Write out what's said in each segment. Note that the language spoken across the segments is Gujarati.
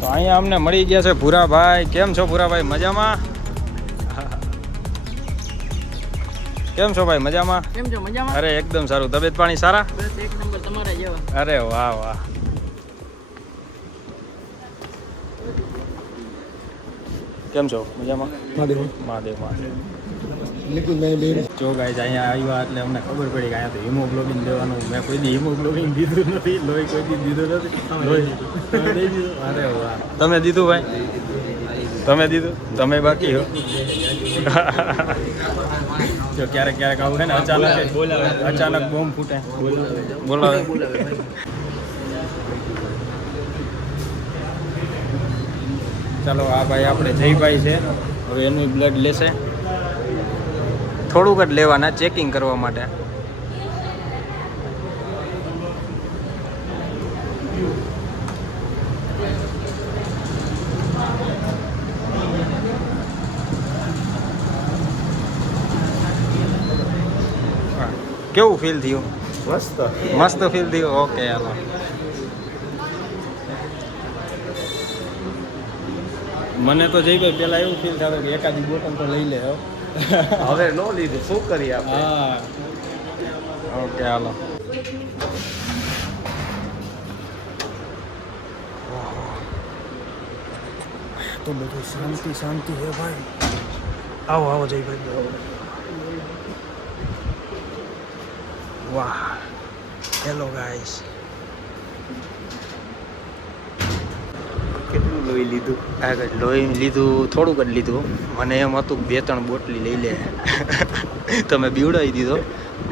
તો અહીંયા અમને મળી ગયા છે ભૂરાભાઈ. કેમ છો ભૂરાભાઈ? મજામાં? કેમ છો ભાઈ? મજામાં? કેમ છો? મજામાં? અરે એકદમ સારું. તબિયત પાણી સારા? બસ એક નંબર તમારા જેવા. અરે વાહ વાહ. કેમ છો? મજામાં? મહાદેવ મહાદેવ મહાદેવ. જો ગાઈસ અહીંયા આવ્યા એટલે અમને ખબર પડી કે અહીંયા તો હિમોગ્લોબિન દેવાનું. મેં કોઈ દી હિમોગ્લોબિન દીધું નથી, લોહી કોઈ દી દીધું નથી. લોહી તમે દઈ દીધું? અરે વાહ. તમે દીધું ભાઈ? તમે દીધું? તમે બાકી હો. જો ક્યારેક ક્યારેક આવું છે ને અચાનક બોમ્બ ફૂટે. બોલાવે. ચાલો આ ભાઈ આપણે જયભાઈ છે. હવે એનું બ્લડ લેશે. થોડુંક જ લેવાના ચેકિંગ કરવા માટે. કેવું ફીલ થયું? મસ્ત ફીલ થયું. ઓકે હાલો. મને તો જઈ ગઈ પેલા એવું ફીલ થતું કે એકાદી બોટલ તો લઈ લે. હવે નો લીધું, શું કરીએ આપણે? હા ઓકે હાલો. તો બધું શાંતિ શાંતિ હે ભાઈ. આવો આવો જયભાઈ. વાહ. Hello guys. કેટલું લોહી લીધું? આગળ લોહી લીધું, થોડુંક જ લીધું. મને એમ હતું 2-3 બોટલી લઈ લે. તમે બીવડાવી દીધો.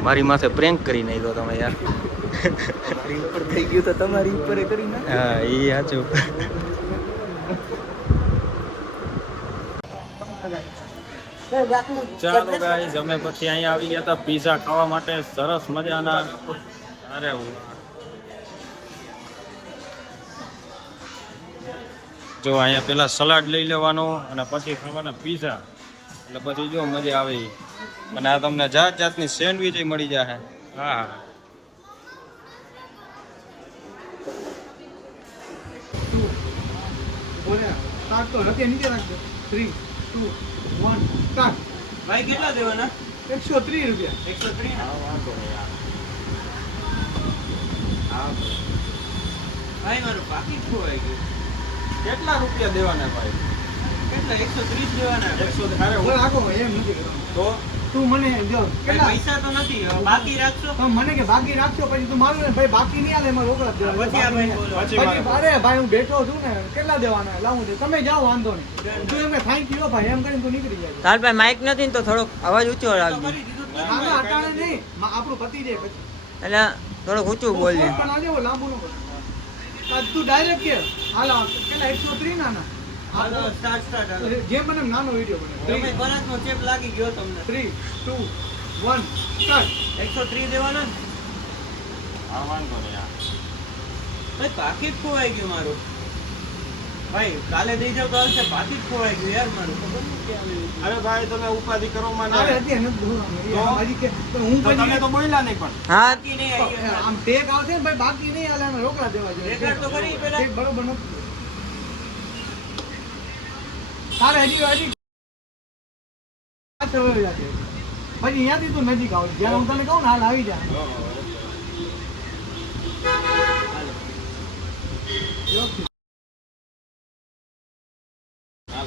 મારી માથે પ્રેન્ક કરી નાખ્યો તમે યાર. મારી ઉપર થઈ ગયું તો તમારી ઉપર કરી નાખ. હા એ સાચું. ચાલો ગાઈસ અમે પછી અહીંયા આવી ગયા હતા પીઝા ખાવા માટે. સરસ મજાના. અરે જો અહીંયા પેલા સલાડ લઈ લેવાનું અને પછી ખાવાના પીઝા. એટલે પછી જો મજા આવે. અને આ તમને જાત જાતની સેન્ડવિચ મળી જશે. હા ભાઈ કેટલા દેવાના? 130 રૂપિયા. 130. ભાઈ મારું પાકીટ ખોવાઈ ગયું. કેટલા રૂપિયા દેવાના ભાઈ? કેટલા? 130 દેવાના. 100. અરે બોલ આખો એમ નથી કરવાનું. તો તું મને જો ભાઈ કેટલા પૈસા તો નથી, બાકી રાખશો. તમે મને કે બાકી રાખશો પછી તું મારું ને ભાઈ બાકી નહીં આલે મારે રોકડા જ દેવાના. પછી આ ભાઈ બોલો. પછી પછી અરે ભાઈ હું બેઠો છું ને કેટલા દેવાના લાવું છે તમે જાઓ વાંધો નહીં. તું એમ થેન્ક યુ ભાઈ એમ કરીને તું નીકળી જાય. તાર પાસે માઇક નથી ને તો થોડોક અવાજ ઊંચો રાખજો. આના અટાણે નહીં આપણું પતી જાય પછી એટલે થોડોક ઊંચું બોલજે. પણ આજે લાંબુ ન કર. તું ડાયરેક્ટ કે હાલ કેટલા 130 નાના હાલો સ્ટાર્ટ. જે મને નાનો વિડિયો બને તમે બનાસનો ચેપ લાગી ગયો તમને. 3 2 1 સ્ટાર્ટ. 130 દેવાના ને? હા વાંધો નહીં. ભાઈ પાકીટ ખોવાઈ ગયું મારું. ભાઈ કાલે દઈ જાવ તો આવશે. પાકીટ ખોવાઈ ગયું યાર મારું. ખબર નહીં ક્યાં આવ્યું. અરે ભાઈ તમે ઉપાધિ કરો મને. અરે અત્યારે નથી દોડવાનું. હજી કે હું તો તમે પછી તો બોલ્યા નહીં પણ. હા બાકી નહીં આવી. આમ ટેક આવશે ને ભાઈ બાકી નહીં આલે અને રોકડા દેવા જોઈએ. રેકોર્ડ તો કરી પેલા. ટેક બરોબર નથી. તારે હજી પાછળ વળી જશે. પછી અહીંયાથી તું નજીક આવ. જ્યારે હું તને કહું ને હાલ આવી જા.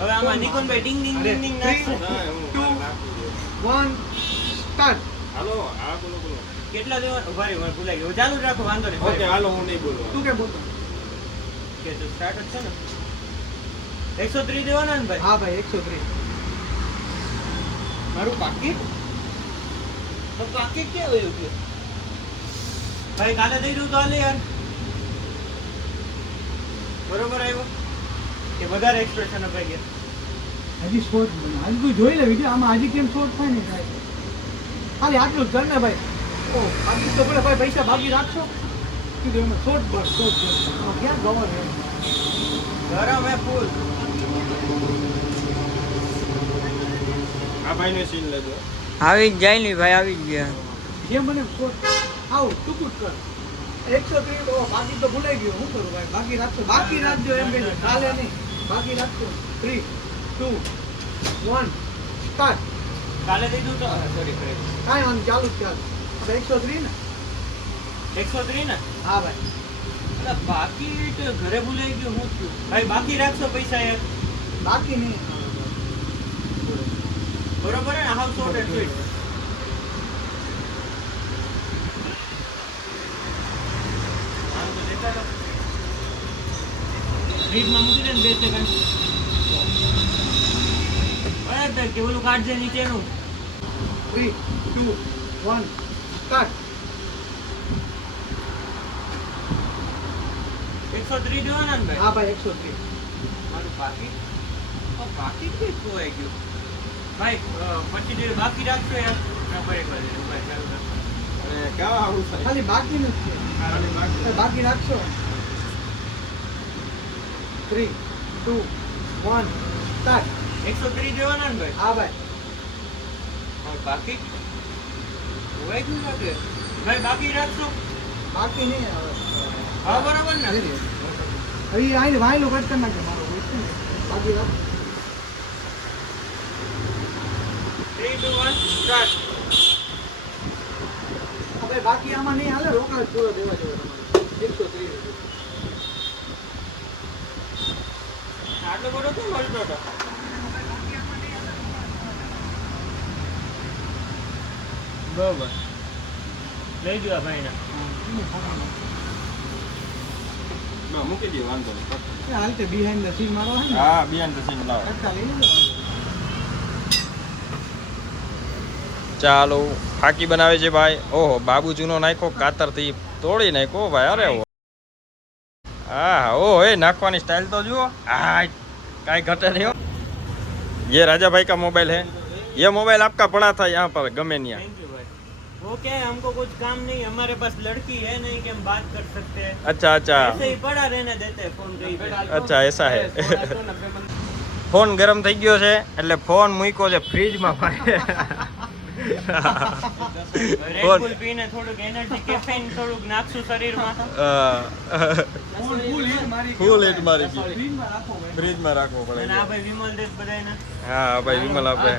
હવે આમાં નિકોનભાઈ ડિંગ ડિંગ ડિંગ ડિંગ નાખશે. 2 1 સ્ટાર્ટ. હાલો હા બોલો બોલો. કેટલા દેવા? ઉભા રહી મને ભૂલાઈ ગયું. ચાલુ જ રાખો વાંધો નહીં. ઓકે હાલો હું નહીં બોલું. તું કે બોલ. કે તો સ્ટાર્ટ જ છે ને. 130 દેવાના ને ભાઈ? હા ભાઈ 130. મારું પાકીટ તો પાકીટ ક્યાં ગયું કે ભાઈ? કાલે દઈ દઉં તો હાલે યાર. બરોબર આવ્યો કે વધારે એક્સપ્રેશન અપાઈ ગયા? હજી શોર્ટ બને. હજી તું જોઈ લે વિડીયો આમાં હજી કેમ શોર્ટ થાય ને થાય. ખાલી આટલું જ કર ને ભાઈ. ઓ બાકી તો પેલા ભાઈ પૈસા બાકી રાખશો. કીધું એમાં શોર્ટ બસ શોર્ટ ક્યાં ગવર હે. ગરમ હે ફૂલ. આ ભાઈને સીન લેજો. આવી જ જાય ને ભાઈ, આવી જ ગયા. જેમ મને શોર્ટ આવ ટુકુટ કર. 130 તો બાકી તો ભૂલાઈ ગયો. શું કરું ભાઈ? બાકી રાખજો, બાકી રાખજો એમ કહેજો. કાલે નહીં, બાકી રાખજો. 3, 2, 1 સ્ટાર્ટ. કાલે દીધું તો સોરી કાંઈ વાંધો, ચાલુ જ ચાલુ. આપણે 130 ને? 103 ને હા ભાઈ. અલા બાકી તો ઘરે ભૂલાઈ ગયું હું થયું ભાઈ બાકી રાખશો પૈસા યાર બાકી નહીં. બરોબર હે ને હાઉસ ઓર્ડર સ્વીટ ફ્રીજમાં મૂકી દે ને 2 સેકન્ડ બરાબર કે ઓલું કાઢજે નીચેનું 3, 2, 1 સ્ટાર્ટ. 103 જોવાના ને ભાઈ હા ભાઈ 130. મારું પાકીટ પાકીટ કઈ ખોવાઈ ગયું ભાઈ પછી જે બાકી રાખશો યાર ભાઈ ભાઈ ચાલુ રાખો અરે કેવા આવું થાય ખાલી બાકી નથી. બાકી રાખશો. 3, 2, 1 સ્ટાર્ટ. 103 જોવાના ને ભાઈ હા ભાઈ. પાકીટ ખોવાઈ ગયું લાગે ભાઈ બાકી રાખશો બાકી નહીં હવે. હા બરાબર ને હવે આઈને વાયલો કટ કરી નાખજો મારો કોઈ છે ને. બાકી રાખ. 3, 2, 1 સ્ટાર્ટ હવે બાકી આમાં નહીં હાલે. રોકડા પૂરો દેવા જોઈએ તમારે. 130. આટલો બધો કેમ મળતો હતો બરોબર લઈ ગયો ભાઈ ના ના મૂકી દે વાંધો નહીં હાલતે બિહાઇન્ડ ધ સીન મારો હે ને. હા બિયાન તો સીન લાવો કટકા લઈ લેજો. ચાલો ફાકી બનાવે છે ભાઈ ઓહો બાબુજીનો નાખ્યો કાતરથી તોડી નાખ્યો ભાઈ અરે હા ઓ એ નાખવાની સ્ટાइल तो जुओ हाँ काई घटे नहीं हो ये राजा भाई का मोबाइल है ये मोबाइल आपका पड़ा था यहाँ पर गमे नहीं थैंक यू भाई वो क्या है हमको कुछ काम नहीं हमारे पास लड़की है नहीं कि हम बात कर सकते हैं अच्छा अच्छा ऐसे ही पड़ा रहने देते हैं फोन कहीं पे अच्छा ऐसा है फोन गरम થઈ ગયો છે એટલે ફોન મૂક્યો છે ફ્રીજમાં ભાઈ રેડ બુલ પીને થોડુંક એનર્જી કેફેન થોડુંક નાખશું શરીરમાં ફૂલ હીટ મારી ગઈ. ફૂલ હીટ મારી ગઈ. ફ્રીજમાં રાખો ભાઈ. ફ્રીજમાં રાખવો પડે અને આ ભાઈ વિમલ દેશ બધાયના હા ભાઈ વિમલ આપે